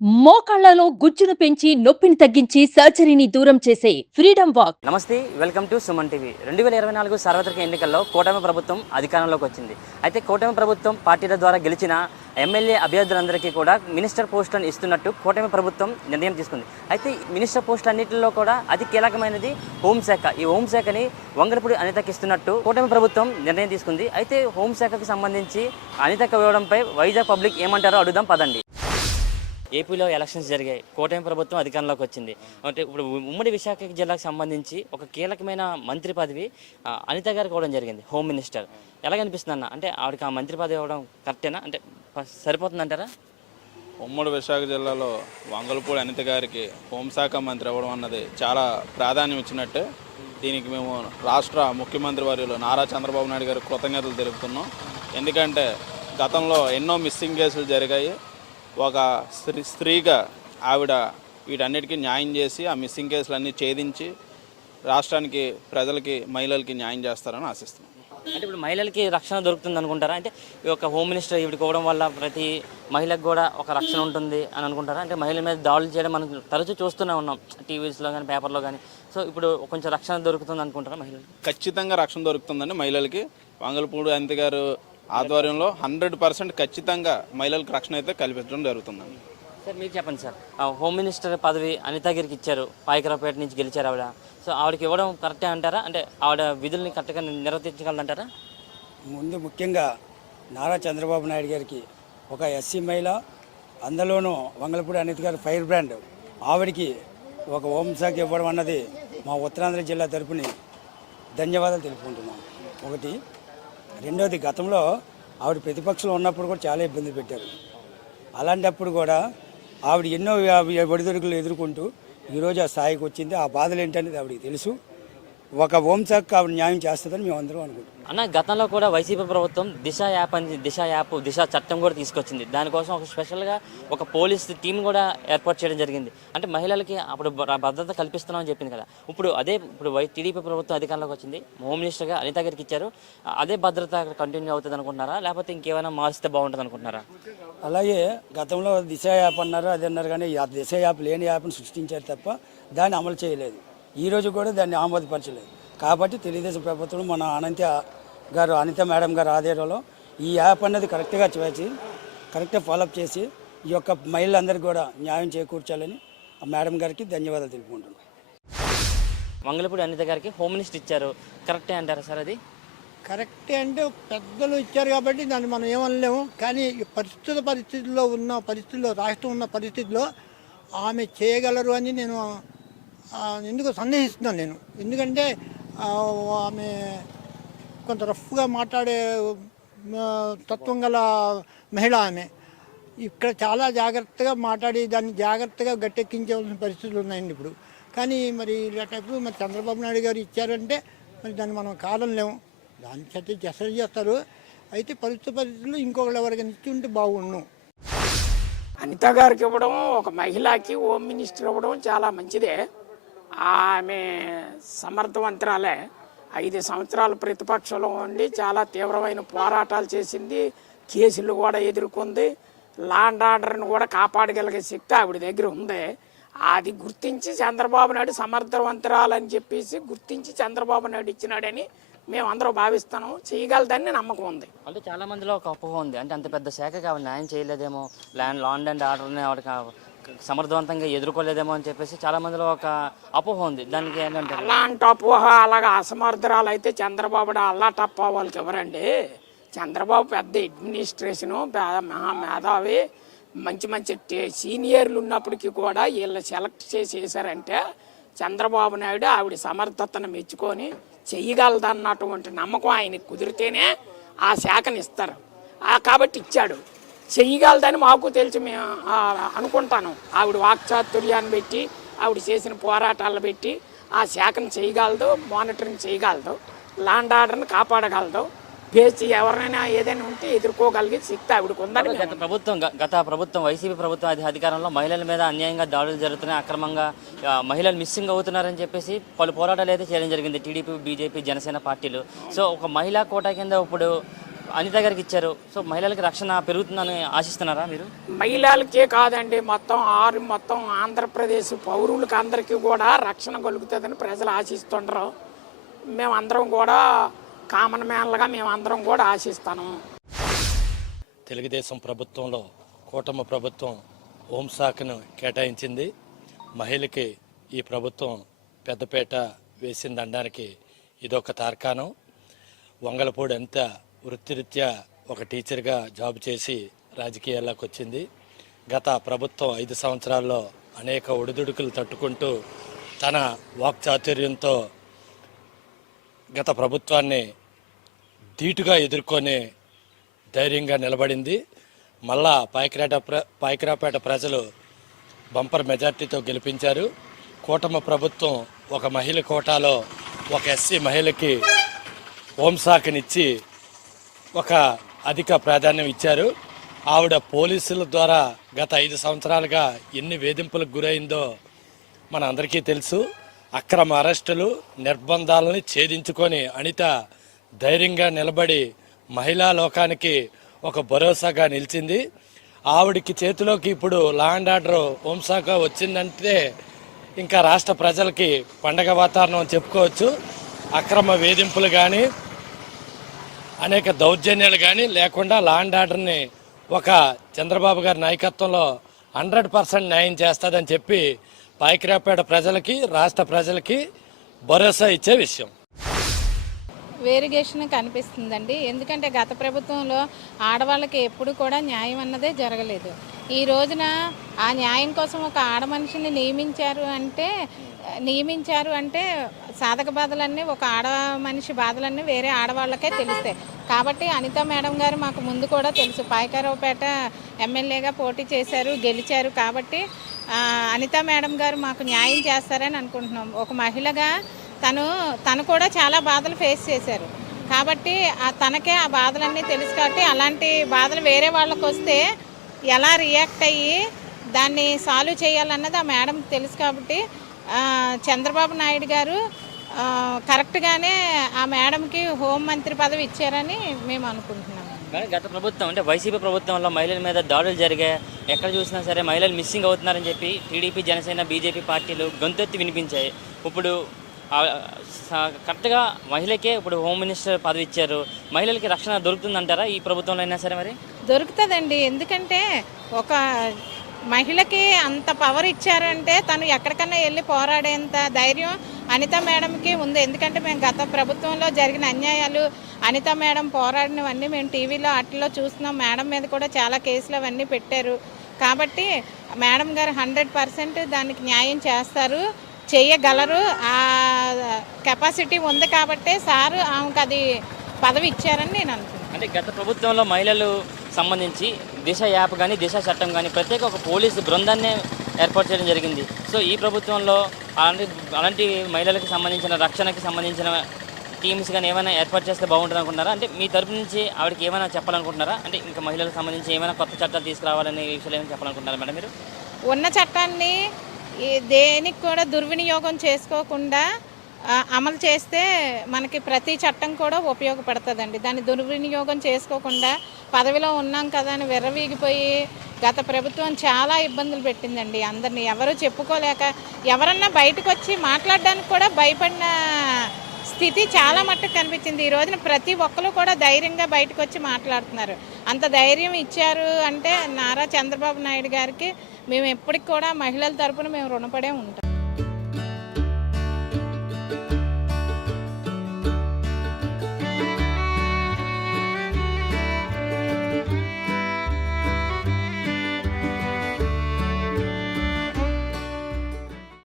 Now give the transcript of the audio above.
మోకాళ్లలో గుజ్జును పెంచి నొప్పిని తగ్గించి సర్జరీని దూరం చేసే ఫ్రీడమ్ వాక్. నమస్తే, వెల్కమ్ టు సుమన్ టీవీ. 2024 సార్వత్రిక ఎన్నికల్లో కూటమి ప్రభుత్వం అధికారంలోకి వచ్చింది. అయితే కూటమి ప్రభుత్వం పార్టీల ద్వారా గెలిచిన ఎమ్మెల్యే అభ్యర్థులందరికీ కూడా మినిస్టర్ పోస్టులను ఇస్తున్నట్టు కూటమి ప్రభుత్వం నిర్ణయం తీసుకుంది. అయితే మినిస్టర్ పోస్టులన్నింటిలో కూడా అతి కీలకమైనది హోంశాఖ. ఈ హోంశాఖని వంగలపూడి అనితకి ఇస్తున్నట్టు కూటమి ప్రభుత్వం నిర్ణయం తీసుకుంది. అయితే హోంశాఖకు సంబంధించి అనితకు ఇవ్వడంపై వైజాగ్ పబ్లిక్ ఏమంటారో అడుగుదాం పదండి. ఏపీలో ఎలక్షన్స్ జరిగాయి, కూటమి ప్రభుత్వం అధికారంలోకి వచ్చింది. అంటే ఇప్పుడు ఉమ్మడి విశాఖ జిల్లాకు సంబంధించి ఒక కీలకమైన మంత్రి పదవి అనిత గారికి ఇవ్వడం జరిగింది, హోమ్ మినిస్టర్. ఎలాగనిపిస్తుంది అన్న? అంటే ఆవిడకి ఆ మంత్రి పదవి ఇవ్వడం కరెక్టేనా? అంటే సరిపోతుందంటారా? ఉమ్మడి విశాఖ జిల్లాలో వంగలపూడి అనిత గారికి హోంశాఖ మంత్రి అవ్వడం అన్నది చాలా ప్రాధాన్యం ఇచ్చినట్టే. దీనికి మేము రాష్ట్ర ముఖ్యమంత్రి వర్యులు నారా చంద్రబాబు నాయుడు గారికి కృతజ్ఞతలు తెలుపుతున్నాం. ఎందుకంటే గతంలో ఎన్నో మిస్సింగ్ కేసులు జరిగాయి. ఒక స్త్రీగా ఆవిడ వీటన్నిటికీ న్యాయం చేసి ఆ మిస్సింగ్ కేసులన్నీ ఛేదించి రాష్ట్రానికి, ప్రజలకి, మహిళలకి న్యాయం చేస్తారని ఆశిస్తున్నాం. అంటే ఇప్పుడు మహిళలకి రక్షణ దొరుకుతుంది అనుకుంటారా? అంటే ఈ యొక్క హోమ్ మినిస్టర్ ఈవిడికి ఇవ్వడం వల్ల ప్రతి మహిళకు కూడా ఒక రక్షణ ఉంటుంది అని అనుకుంటారా? అంటే మహిళల మీద దాడులు చేయడం మనం తరచూ చూస్తూనే ఉన్నాం, టీవీస్లో కానీ పేపర్లో కానీ. సో ఇప్పుడు కొంచెం రక్షణ దొరుకుతుంది అనుకుంటారా మహిళలు? ఖచ్చితంగా రక్షణ దొరుకుతుందండి మహిళలకి. వంగలపూడి అనిత గారు ఆధ్వర్యంలో 100% ఖచ్చితంగా మహిళలకు రక్షణ అయితే కల్పించడం జరుగుతుందండి. సార్ మీరు చెప్పండి సార్, హోమ్ మినిస్టర్ పదవి అనితగిరికి ఇచ్చారు, పాయకరావుపేట నుంచి గెలిచారు ఆవిడ. సో ఆవిడకి ఇవ్వడం కరెక్టే అంటారా? అంటే ఆవిడ విధుల్ని కరెక్ట్గా నిర్వర్తించగలదంటారా? ముందు ముఖ్యంగా నారా చంద్రబాబు నాయుడు గారికి ఒక ఎస్సీ మహిళ, అందులోనూ వంగలపూడి అనిత గారి ఫైర్ బ్రాండ్, ఆవిడికి ఒక హోంశాఖ ఇవ్వడం అన్నది మా ఉత్తరాంధ్ర జిల్లా తరపుని ధన్యవాదాలు తెలుపుకుంటున్నాం. ఒకటి. రెండోది, గతంలో ఆవిడ ప్రతిపక్షంలో ఉన్నప్పుడు కూడా చాలా ఇబ్బంది పెట్టారు. అలాంటప్పుడు కూడా ఆవిడ ఎన్నో ఒడిదుడుకులు ఎదుర్కొంటూ ఈరోజు ఆ స్థాయికి వచ్చింది. ఆ బాధలు ఏంటనేది ఆవిడకి తెలుసు. ఒక హోంశాఖ ఆవిడ న్యాయం చేస్తుందని మేము అందరం అనుకుంటున్నాం. అన్న, గతంలో కూడా వైసీపీ ప్రభుత్వం దిశ చట్టం కూడా తీసుకొచ్చింది. దానికోసం ఒక స్పెషల్గా ఒక పోలీస్ టీం కూడా ఏర్పాటు చేయడం జరిగింది. అంటే మహిళలకి అప్పుడు భద్రత కల్పిస్తున్నామని చెప్పింది కదా. ఇప్పుడు టీడీపీ ప్రభుత్వం అధికారంలోకి వచ్చింది, హోమ్ మినిస్టర్గా అనిత గారికి ఇచ్చారు. అదే భద్రత కంటిన్యూ అవుతుంది అనుకుంటున్నారా, లేకపోతే ఇంకేమైనా మారిస్తే బాగుంటుంది అనుకుంటున్నారా? అలాగే గతంలో దిశ యాప్ అన్నారు, అది అన్నారు, కానీ ఆ దిశ యాప్ లేని యాప్ను సృష్టించారు తప్ప దాన్ని అమలు చేయలేదు. ఈరోజు కూడా దాన్ని ఆమోదపరచలేదు. కాబట్టి తెలుగుదేశం ప్రభుత్వం మన అనిత మేడం గారు ఆధ్వర్యంలో ఈ యాప్ అన్నది కరెక్ట్గా చేసి కరెక్ట్గా ఫాలోఅప్ చేసి ఈ యొక్క మహిళలందరికీ కూడా న్యాయం చేకూర్చాలని ఆ మేడం గారికి ధన్యవాదాలు తెలుపుకుంటున్నాను. వంగలపూడి అనిత గారికి హోమ్ మినిస్టర్ ఇచ్చారు, కరెక్టే అంటారా సార్? అది కరెక్టే అంటే పెద్దలు ఇచ్చారు కాబట్టి దాన్ని మనం ఏమనలేము. కానీ పరిస్థితుల్లో రాష్ట్రం ఉన్న పరిస్థితిలో ఆమె చేయగలరు అని నేను ఎందుకు సందేహిస్తున్నాను నేను. ఎందుకంటే ఆమె కొంత రఫ్గా మాట్లాడే తత్వం గల మహిళ ఆమె. ఇక్కడ చాలా జాగ్రత్తగా మాట్లాడి దాన్ని జాగ్రత్తగా గట్టెక్కించవలసిన పరిస్థితులు ఉన్నాయండి ఇప్పుడు. కానీ మరి ఇలాంటప్పుడు మరి చంద్రబాబు నాయుడు గారు ఇచ్చారంటే మరి దాన్ని మనం కాదనలేము. దాని చేత చేస్తారు. అయితే పరిస్థితుల్లో ఇంకొకళ్ళు ఎవరికైనా ఇచ్చి ఉంటే బాగుండు. అనిత గారికి ఇవ్వడం, ఒక మహిళకి హోమ్ మినిస్టర్ ఇవ్వడం చాలా మంచిదే. ఆమె సమర్థవంతురాలే. 5 సంవత్సరాలు ప్రతిపక్షంలో ఉండి చాలా తీవ్రమైన పోరాటాలు చేసింది, కేసులు కూడా ఎదుర్కొంది, లా అండ్ ఆర్డర్ని కూడా కాపాడగలిగే శక్తి ఆవిడ దగ్గర ఉంది. అది గుర్తించి చంద్రబాబు నాయుడు సమర్థవంతురాలని చెప్పేసి గుర్తించి చంద్రబాబు నాయుడు ఇచ్చినాడని మేమందరూ భావిస్తాను. చేయగలదని నమ్మకం ఉంది. అంటే చాలా మందిలో ఒక అపోహ ఉంది, అంటే అంత పెద్ద శాఖకి ఆవిడ న్యాయం చేయలేదేమో, లా అండ్ ఆర్డర్ని ఆవిడకి సమర్థవంతంగా ఎదుర్కోలేదేమో అని చెప్పేసి చాలా మందిలో ఒక అపోహ ఉంది. దానికి ఏంటంటే అలాంటి అపోహ, అలాగా అసమర్థరాలు అయితే చంద్రబాబు అల్లాటప్ప వాళ్ళకి ఎవరండి? చంద్రబాబు పెద్ద అడ్మినిస్ట్రేషను, మహా మేధావి, మంచి సీనియర్లు ఉన్నప్పటికీ కూడా వీళ్ళు సెలెక్ట్ చేసేసారంటే చంద్రబాబు నాయుడు ఆవిడ సమర్థతను మెచ్చుకొని చెయ్యగలదన్నటువంటి నమ్మకం ఆయనకు కుదిరితేనే ఆ శాఖని ఇస్తారు. కాబట్టి ఇచ్చాడు. చెయ్యగలదని మాకు తెలిసి మేము అనుకుంటాను. ఆవిడ వాక్చాతుర్యాన్ని పెట్టి, ఆవిడ చేసిన పోరాటాలను పెట్టి ఆ శాఖను చేయగలదు, మానిటరింగ్ చేయగలదు, లా అండ్ ఆర్డర్ని కాపాడగలదు, పేసి ఎవరైనా ఏదైనా ఉంటే ఎదుర్కోగలిగే శక్తి ఆవిడకు ఉందని. గత ప్రభుత్వం వైసీపీ ప్రభుత్వం అధికారంలో మహిళల మీద అన్యాయంగా దాడులు జరుగుతున్నాయి, అక్రమంగా మహిళలు మిస్సింగ్ అవుతున్నారని చెప్పేసి పలు పోరాటాలు అయితే చేయడం జరిగింది టీడీపీ, బీజేపీ, జనసేన పార్టీలు. సో ఒక మహిళా కోటా కింద ఇప్పుడు అనిత గారికి ఇచ్చారు. సో మహిళలకు రక్షణ పెరుగుతుందని ఆశిస్తున్నారా మీరు? మహిళలకే కాదండి, మొత్తం ఆంధ్రప్రదేశ్ పౌరులకు అందరికీ కూడా రక్షణ కలుగుతుందని ప్రజలు ఆశిస్తుంటారు. మేమందరం కూడా కామన్ మ్యాన్లుగా మేమందరం కూడా ఆశిస్తాను. తెలుగుదేశం ప్రభుత్వంలో కూటమి ప్రభుత్వం హోంశాఖను కేటాయించింది. మహిళకి ఈ ప్రభుత్వం పెద్దపేట వేసిందనడానికి ఇదొక తార్కాణం. వంగలపూడి అంత వృత్తిరీత్యా ఒక టీచర్గా జాబ్ చేసి రాజకీయాల్లోకి వచ్చింది. గత ప్రభుత్వం 5 సంవత్సరాల్లో అనేక ఒడిదుడుకులు తట్టుకుంటూ తన వాక్చాతుర్యంతో గత ప్రభుత్వాన్ని ధీటుగా ఎదుర్కొని ధైర్యంగా నిలబడింది. మళ్ళా పాయకరాపేట ప్రజలు బంపర్ మెజార్టీతో గెలిపించారు. కూటమి ప్రభుత్వం ఒక మహిళ కోటాలో ఒక ఎస్సీ మహిళకి హోంశాఖనిచ్చి ఒక అధిక ప్రాధాన్యం ఇచ్చారు. ఆవిడ పోలీసుల ద్వారా గత 5 సంవత్సరాలుగా ఎన్ని వేధింపులకు గురైందో మన అందరికీ తెలుసు. అక్రమ అరెస్టులు, నిర్బంధాలని ఛేదించుకొని అనిత ధైర్యంగా నిలబడి మహిళా లోకానికి ఒక భరోసాగా నిలిచింది. ఆవిడికి చేతిలోకి ఇప్పుడు లా అండ్ ఆర్డర్ హోంశాఖ వచ్చిందంటే ఇంకా రాష్ట్ర ప్రజలకి పండగ వాతావరణం చెప్పుకోవచ్చు. అక్రమ వేధింపులు కానీ అనేక దౌర్జన్యాలు కానీ లేకుండా లా అండ్ ఆర్డర్ని ఒక చంద్రబాబు గారి నాయకత్వంలో 100% న్యాయం చేస్తుందని చెప్పి పాయకరాపేట ప్రజలకి రాష్ట్ర ప్రజలకి భరోసా ఇచ్చే విషయం. వేరిగేషన్ కనిపిస్తుందండి. ఎందుకంటే గత ప్రభుత్వంలో ఆడవాళ్ళకి ఎప్పుడు కూడా న్యాయం అన్నదే జరగలేదు. ఈ రోజున ఆ న్యాయం కోసం ఒక ఆడ మనిషిని నియమించారు అంటే సాధక బాధలన్నీ ఒక ఆడ మనిషి బాధలన్నీ వేరే ఆడవాళ్ళకే తెలుస్తాయి. కాబట్టి అనిత మేడం గారు మాకు ముందు కూడా తెలుసు. పాయకరావుపేట ఎమ్మెల్యేగా పోటీ చేశారు, గెలిచారు. కాబట్టి అనిత మేడం గారు మాకు న్యాయం చేస్తారని అనుకుంటున్నాం. ఒక మహిళగా తను కూడా చాలా బాధలు ఫేస్ చేశారు. కాబట్టి తనకే ఆ బాధలన్నీ తెలుసు. కాబట్టి అలాంటి బాధలు వేరే వాళ్ళకు వస్తే ఎలా రియాక్ట్ అయ్యి దాన్ని సాల్వ్ చేయాలన్నది ఆ మేడంకి తెలుసు. కాబట్టి చంద్రబాబు నాయుడు గారు కరెక్ట్గానే ఆ మేడంకి హోంమంత్రి పదవి ఇచ్చారని మేము అనుకుంటున్నాము. గత ప్రభుత్వం అంటే వైసీపీ ప్రభుత్వంలో మహిళల మీద దాడులు జరిగాయి. ఎక్కడ చూసినా సరే మహిళలు మిస్సింగ్ అవుతున్నారని చెప్పి టీడీపీ, జనసేన, బీజేపీ పార్టీలు గొంతెత్తి వినిపించాయి. ఇప్పుడు కరెక్ట్గా మహిళకే ఇప్పుడు హోమ్ మినిస్టర్ పదవి ఇచ్చారు. మహిళలకి రక్షణ దొరుకుతుందంటారా ఈ ప్రభుత్వంలో అయినా సరే? మరి దొరుకుతుందండి. ఎందుకంటే ఒక మహిళకి అంత పవర్ ఇచ్చారంటే తను ఎక్కడికన్నా వెళ్ళి పోరాడేంత ధైర్యం అనిత మేడంకి ఉంది. ఎందుకంటే మేము గత ప్రభుత్వంలో జరిగిన అన్యాయాలు అనిత మేడం పోరాడినవన్నీ మేము టీవీలో వాటిల్లో చూస్తున్నాం. మేడం మీద కూడా చాలా కేసులు అవన్నీ పెట్టారు. కాబట్టి మేడం గారు 100% దానికి న్యాయం చేస్తారు, చేయగలరు. ఆ కెపాసిటీ ఉంది కాబట్టి సారు ఆమెకు అది పదవి ఇచ్చారని నేను అనుకుంటున్నాను. అంటే గత ప్రభుత్వంలో మహిళలు సంబంధించి దిశ యాప్ కానీ దిశ చట్టం కానీ ప్రత్యేక ఒక పోలీసు బృందాన్ని ఏర్పాటు చేయడం జరిగింది. సో ఈ ప్రభుత్వంలో అలాంటి మహిళలకు సంబంధించిన రక్షణకి సంబంధించిన టీమ్స్ కానీ ఏమైనా ఏర్పాటు చేస్తే బాగుంటుంది అనుకుంటున్నారా? అంటే మీ తరపు నుంచి ఆవిడకి ఏమైనా చెప్పాలనుకుంటున్నారా? అంటే ఇంకా మహిళలకు సంబంధించి ఏమైనా కొత్త చట్టాలు తీసుకురావాలనే విషయాలు ఏమైనా చెప్పాలనుకుంటున్నారా మేడం మీరు? ఉన్న చట్టాన్ని దేనికి కూడా దుర్వినియోగం చేసుకోకుండా అమలు చేస్తే మనకి ప్రతి చట్టం కూడా ఉపయోగపడుతుందండి. దాన్ని దుర్వినియోగం చేసుకోకుండా పదవిలో ఉన్నాం కదా అని విర్రవీగిపోయి గత ప్రభుత్వం చాలా ఇబ్బందులు పెట్టిందండి అందరినీ. ఎవరు చెప్పుకోలేక ఎవరన్నా బయటకు వచ్చి మాట్లాడడానికి కూడా భయపడిన స్థితి చాలా మట్టుకు కనిపించింది. ఈ రోజున ప్రతి ఒక్కరు కూడా ధైర్యంగా బయటకు వచ్చి మాట్లాడుతున్నారు. అంత ధైర్యం ఇచ్చారు అంటే నారా చంద్రబాబు నాయుడు గారికి మేము ఎప్పటికి కూడా మహిళల తరపున మేము రుణపడే ఉంటాం.